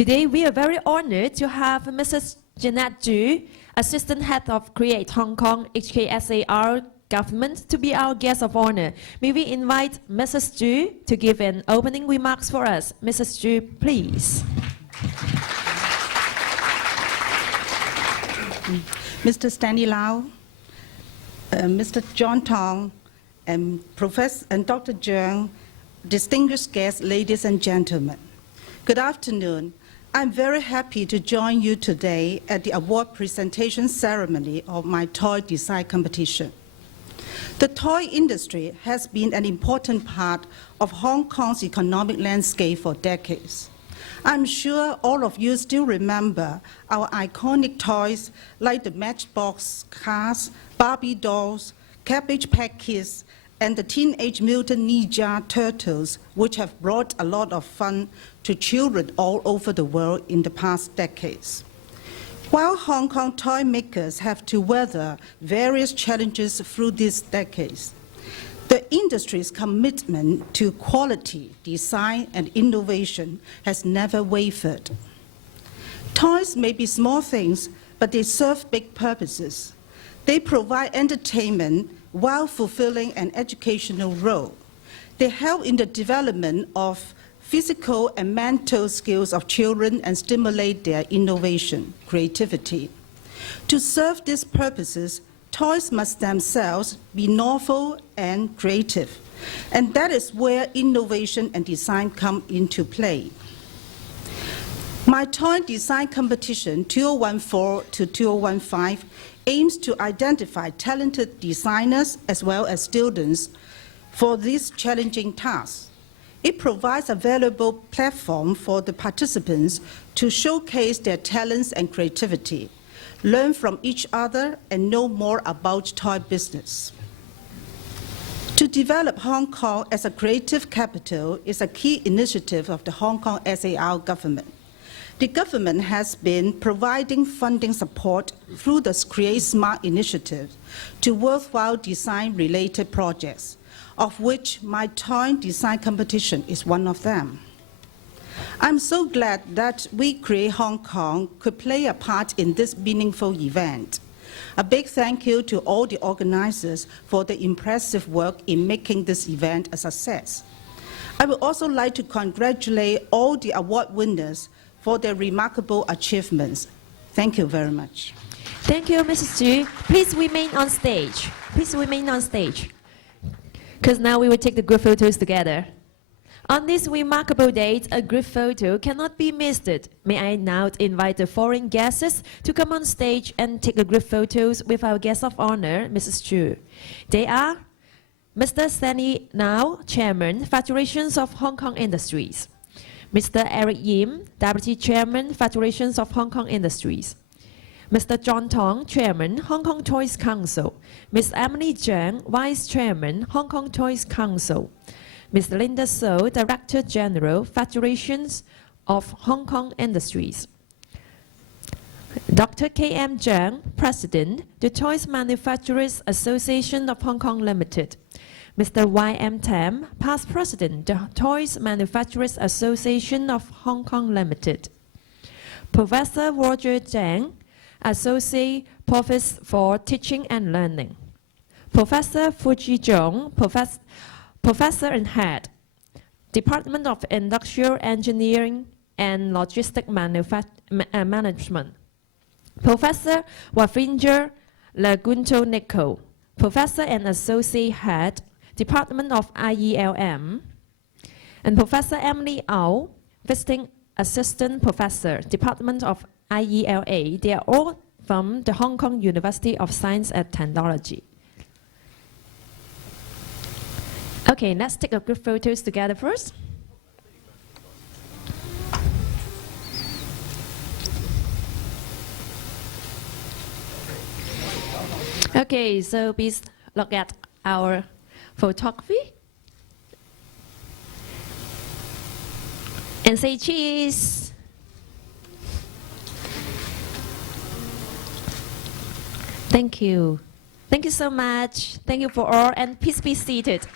Today, we are very honored to have Mrs. Jeanette Ju, Assistant Head of Create Hong Kong HKSAR Government, to be our guest of honor. May we invite Mrs. Ju to give an opening remarks for us. Mrs. Ju, please. Mr. Stanley Lau, Mr. John Tong, and Professor and Dr. Zhang, distinguished guests, ladies and gentlemen. Good afternoon. I'm very happy to join you today at the award presentation ceremony of my toy design competition. The toy industry has been an important part of Hong Kong's economic landscape for decades. I'm sure all of you still remember our iconic toys like the Matchbox cars, Barbie dolls, Cabbage Patch Kids, and the Teenage Mutant Ninja Turtles, which have brought a lot of fun to children all over the world in the past decades. While Hong Kong toy makers have to weather various challenges through these decades, the industry's commitment to quality, design, and innovation has never wavered. Toys may be small things, but they serve big purposes. They provide entertainment while fulfilling an educational role. They help in the development of physical and mental skills of children and stimulate their innovation, creativity. To serve these purposes, toys must themselves be novel and creative, and that is where innovation and design come into play. My toy design competition 2014 to 2015 aims to identify talented designers as well as students for these challenging tasks. It provides a valuable platform for the participants to showcase their talents and creativity, learn from each other, and know more about toy business. To develop Hong Kong as a creative capital is a key initiative of the Hong Kong SAR government. The government has been providing funding support through the Create Smart initiative to worthwhile design-related projects, of which my toy design competition is one of them. I'm so glad that We Create Hong Kong could play a part in this meaningful event. A big thank you to all the organizers for the impressive work in making this event a success. I would also like to congratulate all the award winners for their remarkable achievements. Thank you very much. Thank you, Mrs. Ju. Please remain on stage. Please remain on stage, because now we will take the group photos together. On this remarkable date, a group photo cannot be missed. May I now invite the foreign guests to come on stage and take a group photos with our guest of honor, Mrs. Ju. They are Mr. Stanley Lau, Chairman, Federations of Hong Kong Industries; Mr. Eric Yim, Deputy Chairman, Federations of Hong Kong Industries; Mr. John Tong, Chairman, Hong Kong Toys Council; Ms. Emily Zhang, Vice Chairman, Hong Kong Toys Council; Ms. Linda So, Director General, Federations of Hong Kong Industries; Dr. K.M. Zhang, President, the Toys Manufacturers Association of Hong Kong Limited; Mr. Y.M. Tam, Past President, the Toys Manufacturers Association of Hong Kong Limited; Professor Roger Zhang, Associate Professor for Teaching and Learning; Professor Fuji Zhong, Professor and Head, Department of Industrial Engineering and Logistic Management; Professor Ravinder Lagunto Nico, Professor and Associate Head, Department of IELM; and Professor Emily Au, Visiting Assistant Professor, Department of IELA. They are all from the Hong Kong University of Science and Technology. Okay, let's take a group photos together first. Okay, so please look at our photography and say cheese. Thank you. Thank you so much. Thank you for all, and please be seated.